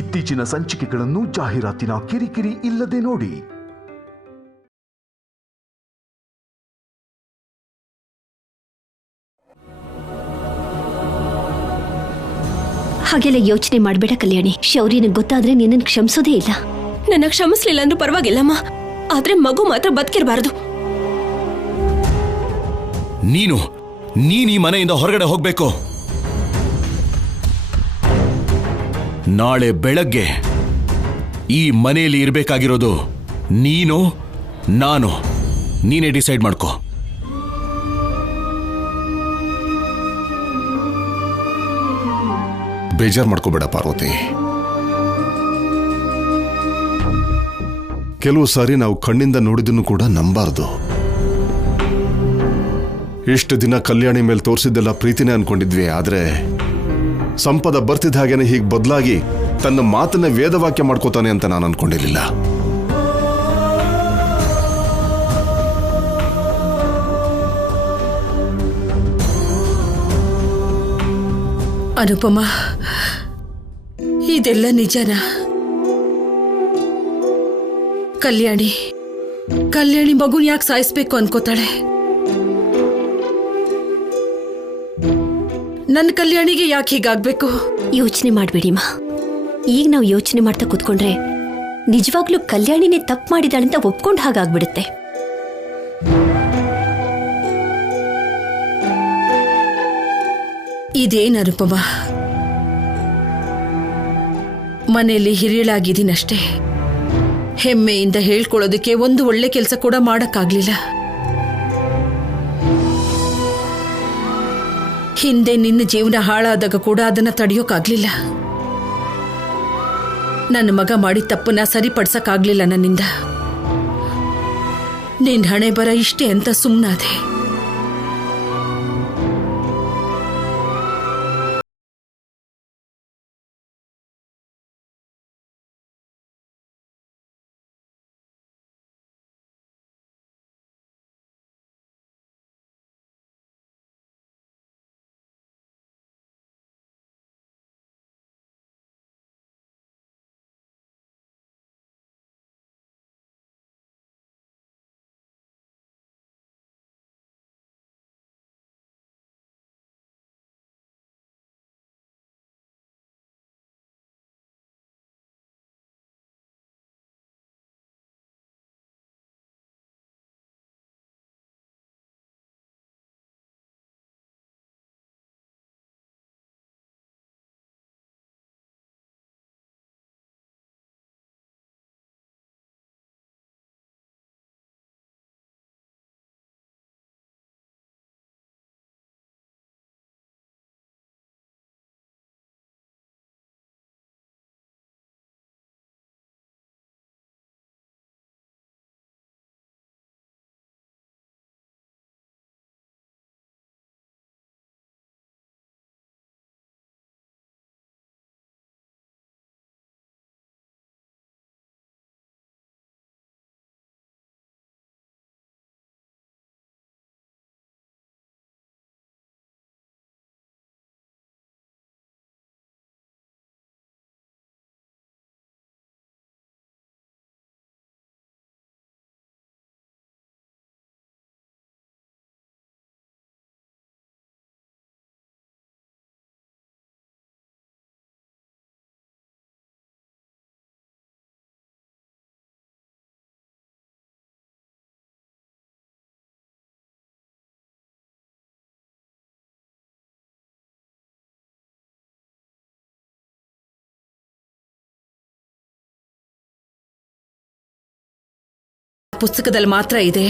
ಇತ್ತೀಚಿನ ಸಂಚಿಕೆಗಳನ್ನು ಜಾಹೀರಾತಿನ ಕಿರಿಕಿರಿ ಇಲ್ಲದೆ ನೋಡಿ. ಹಾಗೆಲ್ಲ ಯೋಚನೆ ಮಾಡಬೇಡ ಕಲ್ಯಾಣಿ. ಶೌರ್ಯನಿಗೆ ಗೊತ್ತಾದ್ರೆ ನಿನ್ನನ್ನು ಕ್ಷಮಿಸೋದೇ ಇಲ್ಲ. ನನ್ನ ಕ್ಷಮಿಸ್ಲಿಲ್ಲ ಅಂದ್ರೂ ಪರವಾಗಿಲ್ಲಮ್ಮ, ಆದ್ರೆ ಮಗು ಮಾತ್ರ ಬದುಕಿರಬಾರದು. ನೀನು ಈ ಮನೆಯಿಂದ ಹೊರಗಡೆ ಹೋಗ್ಬೇಕು. ನಾಳೆ ಬೆಳಗ್ಗೆ ಈ ಮನೆಯಲ್ಲಿ ಇರಬೇಕಾಗಿರೋದು ನೀನು, ನಾನು. ನೀನೇ ಡಿಸೈಡ್ ಮಾಡ್ಕೋ. ಬೇಜಾರು ಮಾಡ್ಕೋಬೇಡ ಪಾರ್ವತಿ. ಕೆಲವು ಸಾರಿ ನಾವು ಕಣ್ಣಿಂದ ನೋಡಿದ್ದನ್ನು ಕೂಡ ನಂಬಾರ್ದು. ಇಷ್ಟು ದಿನ ಕಲ್ಯಾಣಿ ಮೇಲೆ ತೋರಿಸಿದ್ದೆಲ್ಲ ಪ್ರೀತಿನೇ ಅನ್ಕೊಂಡಿದ್ವಿ. ಆದ್ರೆ ಸಂಪದ ಬರ್ತಿದ್ದ ಹಾಗೇನೆ ಹೀಗೆ ಬದಲಾಗಿ ತನ್ನ ಮಾತನ್ನ ವೇದವಾಕ್ಯ ಮಾಡ್ಕೋತಾನೆ ಅಂತ ನಾನು ಅನ್ಕೊಂಡಿರ್ಲಿಲ್ಲ. ಅನುಪಮ, ಇದೆಲ್ಲ ನಿಜನಾ? ಕಲ್ಯಾಣಿ ಮಗುನ್ ಯಾಕೆ ಸಾಯಿಸ್ಬೇಕು ಅನ್ಕೋತಾಳೆ? ನನ್ನ ಕಲ್ಯಾಣಿಗೆ ಯಾಕೆ ಹೀಗಾಗ್ಬೇಕು? ಯೋಚನೆ ಮಾಡ್ಬೇಡಿಮ್ಮ. ಈಗ ನಾವು ಯೋಚನೆ ಮಾಡ್ತಾ ಕೂತ್ಕೊಂಡ್ರೆ ನಿಜವಾಗ್ಲೂ ಕಲ್ಯಾಣಿನೇ ತಪ್ಪು ಮಾಡಿದಾಳಂತ ಒಪ್ಕೊಂಡ್ ಹಾಗಾಗ್ಬಿಡುತ್ತೆ. ಇದೇನ್ ಅನುಪಮ, ಮನೆಯಲ್ಲಿ ಹಿರಿಯಳಾಗಿದ್ದೀನಷ್ಟೇ. ಹೆಮ್ಮೆಯಿಂದ ಹೇಳ್ಕೊಳ್ಳೋದಕ್ಕೆ ಒಂದು ಒಳ್ಳೆ ಕೆಲಸ ಕೂಡ ಮಾಡಕ್ಕಾಗ್ಲಿಲ್ಲ. ಹಿಂದೆ ನಿನ್ನ ಜೀವನ ಹಾಳಾದಾಗ ಕೂಡ ಅದನ್ನ ತಡೆಯೋಕ್ಕಾಗ್ಲಿಲ್ಲ. ನನ್ನ ಮಗ ಮಾಡಿದ ತಪ್ಪನ್ನ ಸರಿಪಡ್ಸಕ್ಕಾಗ್ಲಿಲ್ಲ ನನ್ನಿಂದ. ನಿನ್ ಹಣೆ ಬರ ಇಷ್ಟೇ ಅಂತ ಸುಮ್ಮನಾದೆ. ಪುಸ್ತಕದಲ್ಲಿ ಮಾತ್ರ ಇದೆ.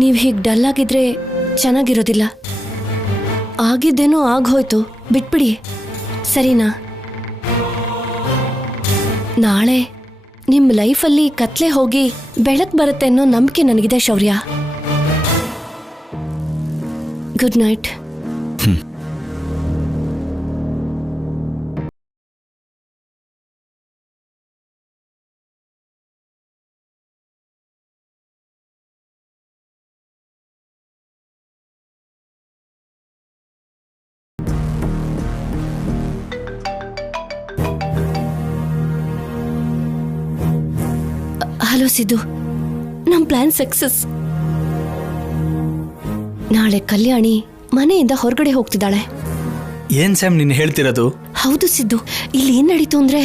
ನೀವು ಹೀಗೆ ಡಲ್ ಆಗಿದ್ರೆ ಚೆನ್ನಾಗಿರೋದಿಲ್ಲ. ಆಗಿದ್ದೇನೋ ಆಗೋಯ್ತು, ಬಿಟ್ಬಿಡಿ ಸರಿನಾ? ನಾಳೆ ನಿಮ್ಮ ಲೈಫಲ್ಲಿ ಕತ್ಲೆ ಹೋಗಿ ಬೆಳಕು ಬರುತ್ತೆ ಅನ್ನೋ ನಂಬಿಕೆ ನನಗಿದೆ ಶೌರ್ಯ. Good night. ಹಲೋ ಸಿದ್ದು, ನಮ್ ಪ್ಲಾನ್ ಸಕ್ಸಸ್. ನಾಳೆ ಕಲ್ಯಾಣಿ ಮನೆಯಿಂದ ಹೊರಗಡೆ ಹೋಗ್ತಿದ್ದಾಳೆ. ಏನ್ ಸ್ಯಾಮ್ ನೀನು ಹೇಳ್ತಿರೋದು? ಹೌದು ಸಿದ್ದು, ಇಲ್ಲಿ ಏನ್ ನಡೀತು ಅಂದ್ರೆ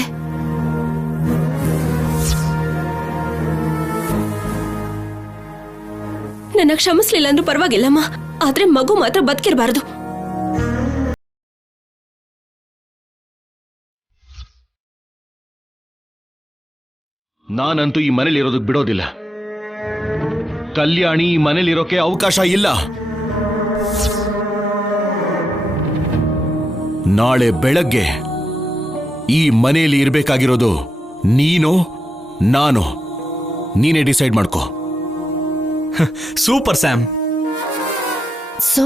ನನ್ನ ಕ್ಷಮಿಸ್ಲಿಲ್ಲ ಅಂದ್ರೂ ಪರವಾಗಿಲ್ಲಮ್ಮ, ಆದ್ರೆ ಮಗು ಮಾತ್ರ ಬದುಕಿರಬಾರದು. ನಾನಂತೂ ಈ ಮನೇಲಿರೋದಕ್ಕೆ ಬಿಡೋದಿಲ್ಲ. ಕಲ್ಯಾಣಿ ಈ ಮನೇಲಿರೋಕೆ ಅವಕಾಶ ಇಲ್ಲ. ನಾಳೆ ಬೆಳಗ್ಗೆ ಈ ಮನೆಯಲ್ಲಿ ಇರಬೇಕಾಗಿರೋದು ನೀನು ನಾನು. ನೀನೇ ಡಿಸೈಡ್ ಮಾಡ್ಕೋ. Super Sam. ಸೊ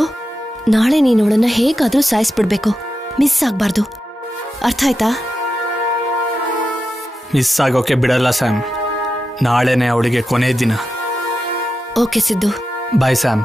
ನಾಳೆ ನೀನು ಅವಳನ್ನ ಹೇಗಾದ್ರೂ ಸಾಯಿಸ್ಬಿಡ್ಬೇಕು, ಮಿಸ್ ಆಗ್ಬಾರ್ದು. ಅರ್ಥ ಆಯ್ತಾ? ಮಿಸ್ ಆಗೋಕೆ ಬಿಡಲ್ಲ ಸ್ಯಾಮ್. ನಾಳೆನೆ ಅವಳಿಗೆ ಕೊನೆ ದಿನ. ಓಕೆ ಸಿದ್ದು, ಬಾಯ್ ಸ್ಯಾಮ್.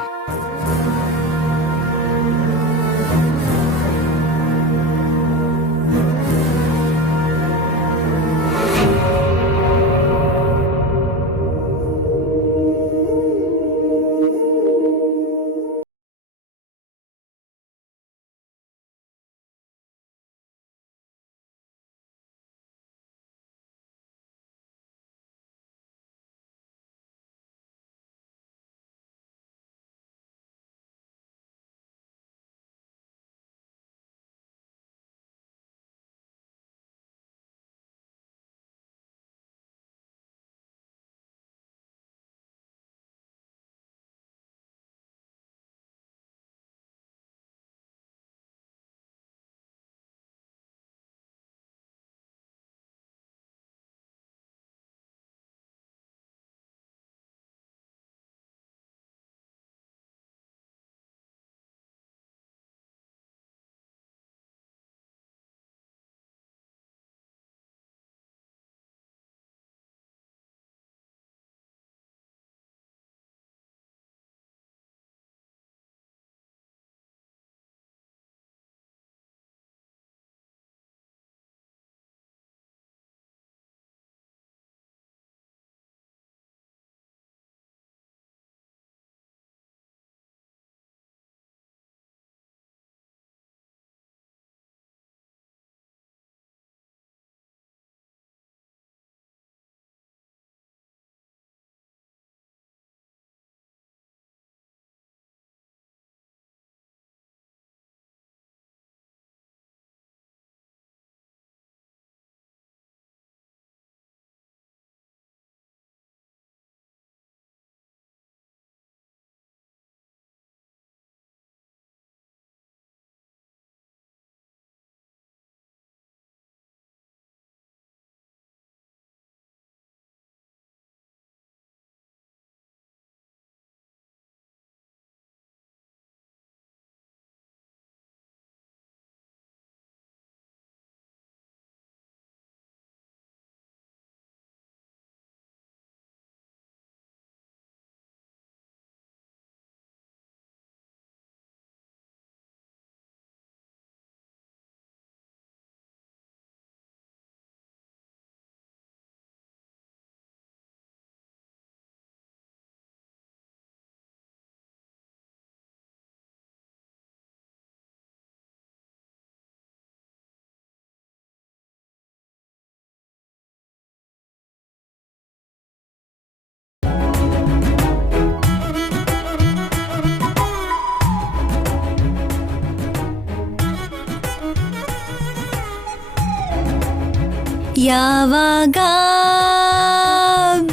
ಯಾವಾಗ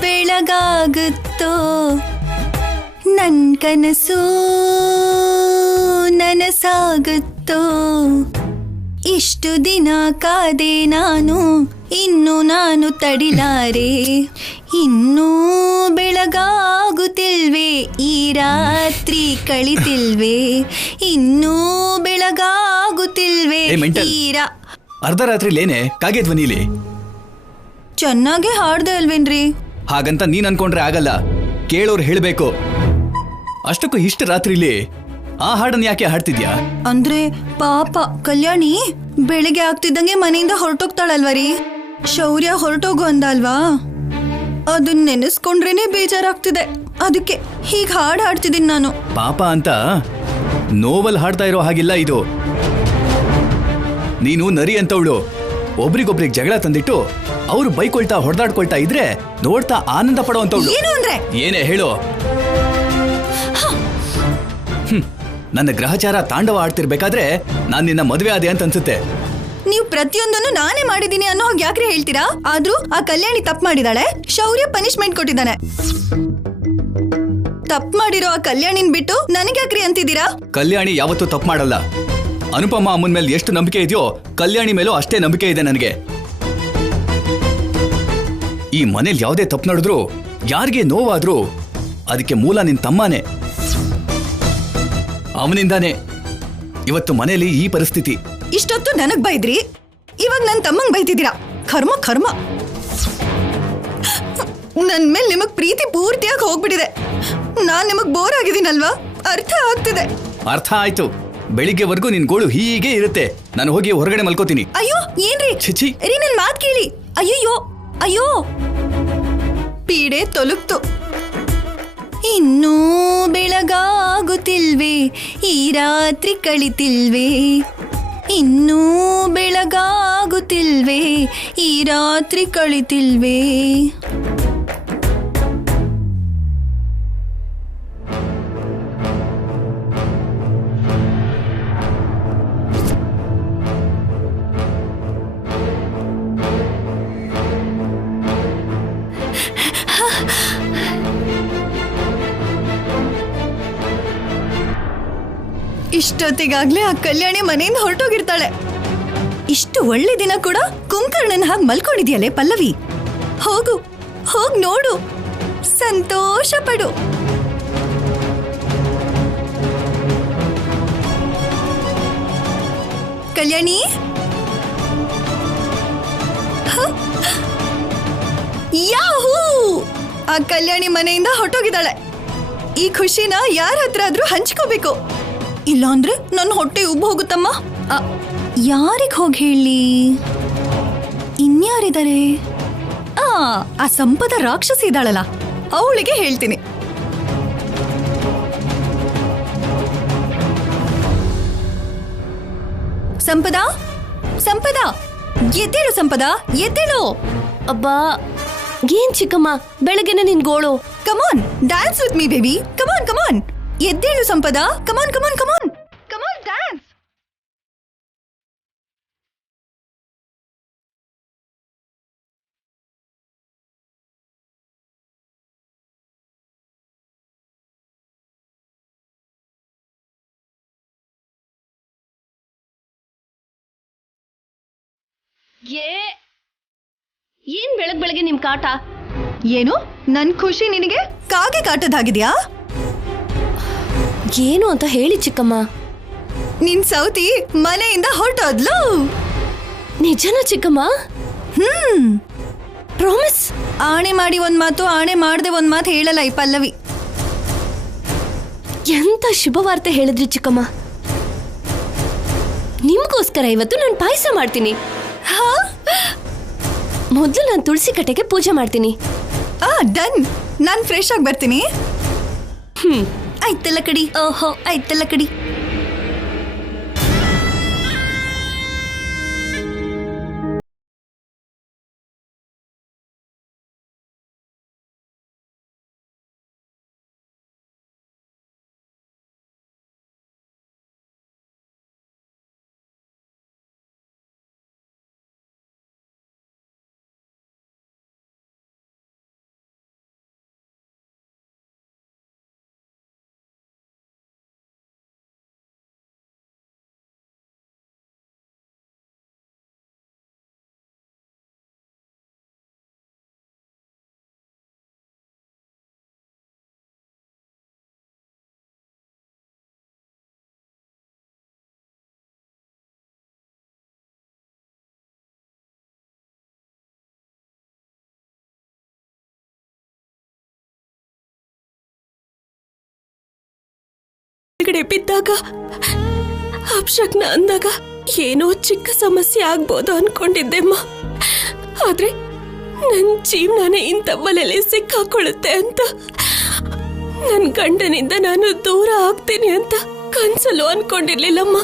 ಬೆಳಗಾಗುತ್ತೋ ನನ್ ಕನಸು ನನಸಾಗುತ್ತೋ ಇಷ್ಟು ದಿನ ಕಾದೆ ನಾನು ಇನ್ನು ನಾನು ತಡಿಲಾರೆ ಇನ್ನೂ ಬೆಳಗಾಗುತ್ತಿಲ್ವೇ ಈ ರಾತ್ರಿ ಕಳಿತಿಲ್ವೇ ಇನ್ನೂ ಬೆಳಗಾಗುತ್ತಿಲ್ವೇ ಅರ್ಧ ರಾತ್ರಿಲೇನೆ ಕಾಗೆ ಧ್ವನಿಲಿ ಚೆನ್ನಾಗಿ ಹಾಡ್ದೆ ಅಲ್ವೇನ್ರಿ? ಹಾಗಂತ ನೀನ್ ಅನ್ಕೊಂಡ್ರೆ ಆಗಲ್ಲ, ಕೇಳೋರು ಹೇಳ್ಬೇಕು. ಅಷ್ಟಕ್ಕೂ ಇಷ್ಟ ರಾತ್ರಿಲಿ ಆ ಹಾಡನ್ನ ಯಾಕೆ ಹಾಡ್ತಿದ್ಯಾ? ಅಂದ್ರೆ ಪಾಪ ಕಲ್ಯಾಣಿ ಬೆಳಿಗ್ಗೆ ಆಗ್ತಿದ್ದಂಗೆ ಮನೆಯಿಂದ ಹೊರಟೋಗ್ತಾಳಲ್ವರಿ, ಶೌರ್ಯ ಹೊರಟೋಗು ಅಂದಲ್ವಾ, ಅದನ್ನ ನೆನೆಸ್ಕೊಂಡ್ರೇನೆ ಬೇಜಾರಾಗ್ತಿದೆ. ಅದಕ್ಕೆ ಹೀಗೆ ಹಾಡು ಹಾಡ್ತಿದ್ದೀನಿ ನಾನು. ಪಾಪ ಅಂತ ನೋವಲ್ ಹಾಡ್ತಾ ಇರೋ ಹಾಗಿಲ್ಲ ಇದು. ನೀನು ನರಿ ಅಂತವಳು, ಒಬ್ರಿಗೊಬ್ರಿಗೆ ಜಗಳ ತಂದಿಟ್ಟು ಅವ್ರು ಬೈಕೊಳ್ತಾ ಹೊಡೆದಾಡ್ಕೊಳ್ತಾ ಇದ್ರೆ ನೋಡ್ತಾ ಆನಂದ ಪಡುವಂತವಳು. ಏನು ಅಂದ್ರೆ? ಏನೇ ಹೇಳು. ನನ್ನ ಗ್ರಹಚಾರ ತಾಂಡವ ಆಡ್ತಿರ್ಬೇಕಾದ್ರೆ ನಾನ್ ನಿನ್ನ ಮದ್ವೆ ಆದೆ ಅಂತ ಅನ್ಸುತ್ತೆ. ನೀವು ಪ್ರತಿಯೊಂದನ್ನು ನಾನೇ ಮಾಡಿದೀನಿ ಅನ್ನೋ ಹಾಗೆ ಯಾಕ್ರೆ ಹೇಳ್ತೀರಾ? ಆದ್ರೂ ಆ ಕಲ್ಯಾಣಿ ತಪ್ಪು ಮಾಡಿದಾಳೆ, ಶೌರ್ಯ ಪನಿಷ್ಮೆಂಟ್ ಕೊಟ್ಟಿದ್ದಾನೆ. ತಪ್ಪು ಮಾಡಿರೋ ಆ ಕಲ್ಯಾಣಿನ್ ಬಿಟ್ಟು ನನಗೆ ಯಾಕ್ರಿ ಅಂತಿದ್ದೀರಾ? ಕಲ್ಯಾಣಿ ಯಾವತ್ತೂ ತಪ್ಪು ಮಾಡಲ್ಲ. ಅನುಪಮ ಅಮ್ಮನ ಮೇಲೆ ಎಷ್ಟು ನಂಬಿಕೆ ಇದೆಯೋ ಕಲ್ಯಾಣಿ ಮೇಲೂ ಅಷ್ಟೇ ನಂಬಿಕೆ ಇದೆ ನನಗೆ. ಈ ಮನೇಲಿ ಯಾವುದೇ ತಪ್ಪು ನಡೆದ್ರು, ಯಾರಿಗೆ ನೋವಾದ್ರೂ ಅದಕ್ಕೆ ಮೂಲ ನಿನ್ ತಮ್ಮನೇ. ಅವನಿಂದಾನೇ ಇವತ್ತು ಮನೇಲಿ ಈ ಪರಿಸ್ಥಿತಿ. ಇಷ್ಟೊತ್ತು ನನಗ್ ಬೈದ್ರಿ, ಇವಾಗ ನನ್ ತಮ್ಮಂಗ್ ಬೈತಿದ್ದೀರಾ. ಕರ್ಮ ಕರ್ಮ. ನನ್ ಮೇಲೆ ನಿಮಗ್ ಪ್ರೀತಿ ಪೂರ್ತಿಯಾಗಿ ಹೋಗ್ಬಿಟ್ಟಿದೆ. ನಾನ್ ನಿಮಗ್ ಬೋರ್ ಆಗಿದ್ದೀನಲ್ವಾ? ಅರ್ಥ ಆಗ್ತಿದೆ. ಅರ್ಥ ಆಯ್ತು. ಬೆಳಿಗ್ಗೆವರೆಗೂ ನಿನ್ ಗೋಳು ಹೀಗೆ ಇರುತ್ತೆ. ನಾನು ಹೋಗಿ ಹೊರಗಡೆ ಮಲ್ಕೋತೀನಿ. ಅಯ್ಯೋ ಏನ್ರಿ? ಚಿಚಿ ರೀ, ನನ್ ಮಾತ್ ಕೇಳಿ. ಅಯ್ಯೋ ಅಯ್ಯೋ, ಪೀಡೆ ತೊಲಗ್ತು. ಇನ್ನೂ ಬೆಳಗಾಗುತ್ತಿಲ್ವೇ ಈ ರಾತ್ರಿ ಕಳಿತಿಲ್ವೇ ಇನ್ನೂ ಬೆಳಗಾಗುತ್ತಿಲ್ವೇ ಈ ರಾತ್ರಿ ಕಳಿತಿಲ್ವೇ. ಇಷ್ಟೊತ್ತಿಗಾಗ್ಲೇ ಆ ಕಲ್ಯಾಣಿ ಮನೆಯಿಂದ ಹೊರಟೋಗಿರ್ತಾಳೆ. ಇಷ್ಟು ಒಳ್ಳೆ ದಿನ ಕೂಡ ಕುಂಕರ್ಣನ್ ಹಾಗೆ ಮಲ್ಕೊಂಡಿದ್ಯಲ್ಲೇ ಪಲ್ಲವಿ. ಹೋಗು, ಹೋಗ್ ನೋಡು, ಸಂತೋಷ ಪಡು. ಕಲ್ಯಾಣಿ, ಯಾಹೂ, ಆ ಕಲ್ಯಾಣಿ ಮನೆಯಿಂದ ಹೊರಟೋಗಿದ್ದಾಳೆ. ಈ ಖುಷಿನ ಯಾರ ಹತ್ರ ಆದ್ರೂ ಹಂಚ್ಕೋಬೇಕು, ಇಲ್ಲಾಂದ್ರೆ ನನ್ನ ಹೊಟ್ಟೆ ಉಬ್ಬು ಹೋಗುತ್ತಮ್ಮ. ಯಾರಿಗ್ ಹೋಗಿ ಹೇಳಿ? ಇನ್ಯಾರಿದ್ದಾರೆ? ಆ ಸಂಪದ ರಾಕ್ಷಸಿ ಇದ್ದಾಳಲ್ಲ, ಅವಳಿಗೆ ಹೇಳ್ತೀನಿ. ಸಂಪದ, ಸಂಪದ, ಎದ್ದೇಳು ಸಂಪದ, ಎದ್ದೇಳು. ಅಬ್ಬಾ, ಏನ್ ಚಿಕ್ಕಮ್ಮ ಬೆಳಗ್ಗೆನೆ ನಿನ್ ಗೋಳು? ಕಮಾನ್, ಡ್ಯಾನ್ಸ್ ವಿತ್ ಮೀ ಬೇಬಿ. ಕಮಾನ್ ಕಮಾನ್, ಎದ್ದೇಳು ಸಂಪದ. ಕಮಾನ್ ಕಮಾನ್ ಕಮಾನ್ ಕಮಾನ್, ಡ್ಯಾನ್ಸ್. ಏನ್ ಬೆಳಗ್ ಬೆಳಗ್ಗೆ ನಿಮ್ ಕಾಟ? ಏನು ನನ್ ಖುಷಿ ನಿನಗೆ ಕಾಗೆ ಕಾಟದಾಗಿದ್ಯಾ? ಏನು ಅಂತ ಹೇಳಿ ಚಿಕ್ಕಮ್ಮ. ನಿನ್ ಸೌತಿ ಮನೆಯಿಂದ ಹೊರಟೋದ್ಲು. ನಿಜನ ಚಿಕ್ಕಮ್ಮ? ಪ್ರಾಮಿಸ್? ಆಣೆ ಮಾಡಿ ಒಂದ್ ಮಾತು, ಆಣೆ ಮಾಡದೆ ಒಂದ್ ಮಾತು ಹೇಳಲ್ಲ ಈ ಪಲ್ಲವಿ. ಎಂತ ಶುಭವಾರ್ತೆ ಹೇಳಿದ್ರಿ ಚಿಕ್ಕಮ್ಮ. ನಿಮ್ಗೋಸ್ಕರ ಇವತ್ತು ನಾನು ಪಾಯಸ ಮಾಡ್ತೀನಿ. ಮೊದಲು ನಾನು ತುಳಸಿ ಕಟ್ಟೆಗೆ ಪೂಜೆ ಮಾಡ್ತೀನಿ. ಡನ್. ನಾನ್ ಫ್ರೆಶ್ ಆಗಿ ಬರ್ತೀನಿ. ಆಯ್ತಲ್ಲ ಕಡಿ. ಓಹೋ, ಆಯ್ತಲ್ಲ ಕಡಿ. ಕೆಳಗಡೆ ಬಿದ್ದಾಗ ಅಪಶಕ್ನ ಅಂದಾಗ ಏನೋ ಚಿಕ್ಕ ಸಮಸ್ಯೆ ಆಗ್ಬೋದು ಅನ್ಕೊಂಡಿದ್ದೆಮ್ಮ. ಆದ್ರೆ ನನ್ನ ಜೀವನನೇ ಇಂಥ ಬಲೆಯಲ್ಲಿ ಸಿಕ್ಕಾಕೊಳ್ಳುತ್ತೆ ಅಂತ, ನನ್ನ ಗಂಡನಿಂದ ನಾನು ದೂರ ಆಗ್ತೀನಿ ಅಂತ ಕನ್ಸಲು ಅನ್ಕೊಂಡಿರ್ಲಿಲ್ಲಮ್ಮ.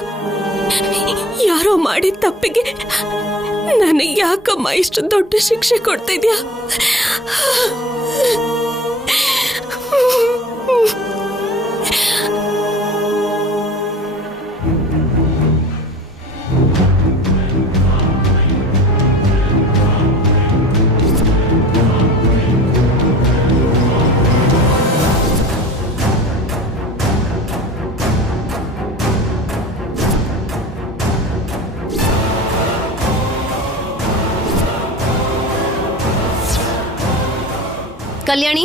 ಯಾರೋ ಮಾಡಿದ ತಪ್ಪಿಗೆ ನನಗೆ ಯಾಕಮ್ಮ ಇಷ್ಟು ದೊಡ್ಡ ಶಿಕ್ಷೆ ಕೊಡ್ತಿದ್ಯಾ? ಕಲ್ಯಾಣಿ,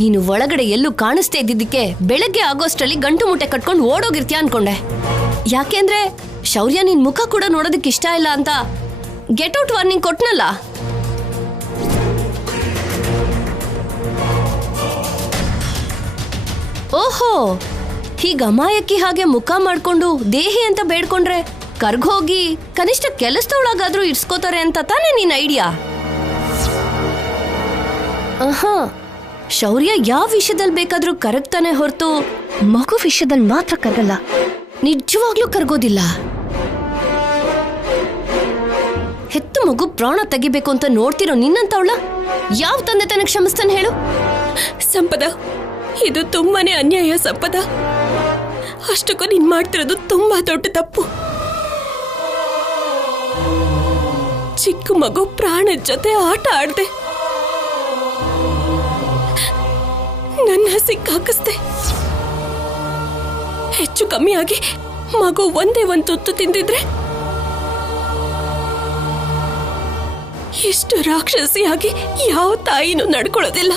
ನೀನು ಒಳಗಡೆ ಎಲ್ಲೂ ಕಾಣಿಸ್ತಾ ಇದ್ದಿದ್ದಕ್ಕೆ ಬೆಳಗ್ಗೆ ಆಗೋಷ್ಟರಲ್ಲಿ ಗಂಟು ಮುಟ್ಟೆ ಕಟ್ಕೊಂಡು ಓಡೋಗಿರ್ತೀಯ ಅನ್ಕೊಂಡೆ. ಯಾಕೆಂದ್ರೆ ಶೌರ್ಯ ನಿನ್ ಮುಖ ಕೂಡ ನೋಡೋದಕ್ಕೆ ಇಷ್ಟ ಇಲ್ಲ ಅಂತ ಗೆಟ್ ಔಟ್ ವಾರ್ನಿಂಗ್ ಕೊಟ್ನಲ್ಲ. ಓಹೋ, ಹೀಗ ಅಮಾಯಕಿ ಹಾಗೆ ಮುಖ ಮಾಡ್ಕೊಂಡು ದೇಹಿ ಅಂತ ಬೇಡ್ಕೊಂಡ್ರೆ ಕರ್ಗೋಗಿ ಕನಿಷ್ಠ ಕೆಲಸದೊಳಗಾದ್ರೂ ಇರ್ಸ್ಕೋತಾರೆ ಅಂತ ತಾನೇ ನಿನ್ ಐಡಿಯಾ? ಶೌರ್ಯ ಯಾವ ವಿಷಯದಲ್ಲಿ ಬೇಕಾದ್ರೂ ಕರಗ್ತಾನೆ ಹೊರತು ಮಗು ವಿಷಯದಲ್ಲಿ ಮಾತ್ರ ಕರಗಲ್ಲ. ನಿಜವಾಗ್ಲೂ ಕರ್ಗೋದಿಲ್ಲ. ಹೆತ್ತು ಮಗು ಪ್ರಾಣ ತೆಗಿಬೇಕು ಅಂತ ನೋಡ್ತಿರೋ ನಿನ್ನಂತವಳ ಯಾವ ತಂದೆ ತನಗೆ ಕ್ಷಮಿಸ್ತಾನೆ ಹೇಳು? ಸಂಪದ, ಇದು ತುಂಬಾನೇ ಅನ್ಯಾಯ ಸಂಪದ. ಅಷ್ಟಕ್ಕೂ ನೀನ್ ಮಾಡ್ತಿರೋದು ತುಂಬಾ ದೊಡ್ಡ ತಪ್ಪು. ಚಿಕ್ಕ ಮಗು ಪ್ರಾಣದ ಜೊತೆ ಆಟ ಆಡ್ದೆ, ನನ್ನ ಸಿಕ್ಕಾಕಿಸ್ದೆ. ಹೆಚ್ಚು ಕಮ್ಮಿ ಆಗಿ ಮಗು ಒಂದೇ ಒಂದು ತುತ್ತು ತಿಂದಿದ್ರೆ ಎಷ್ಟು ರಾಕ್ಷಸಿಯಾಗಿ ಯಾವ ತಾಯಿನೂ ನಡ್ಕೊಳ್ಳೋದಿಲ್ಲ.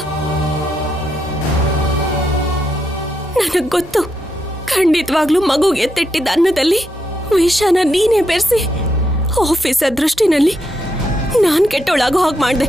ನನಗ್ ಗೊತ್ತು, ಖಂಡಿತವಾಗ್ಲೂ ಮಗುಗೆ ಎತ್ತಿಟ್ಟಿದ್ದ ಅನ್ನದಲ್ಲಿ ವಿಷನ ನೀನೇ ಬೆರೆಸಿ ಆಫೀಸರ್ ದೃಷ್ಟಿನಲ್ಲಿ ನಾನ್ ಕೆಟ್ಟೋಳಾಗೋ ಹಾಗೆ ಮಾಡ್ದೆ.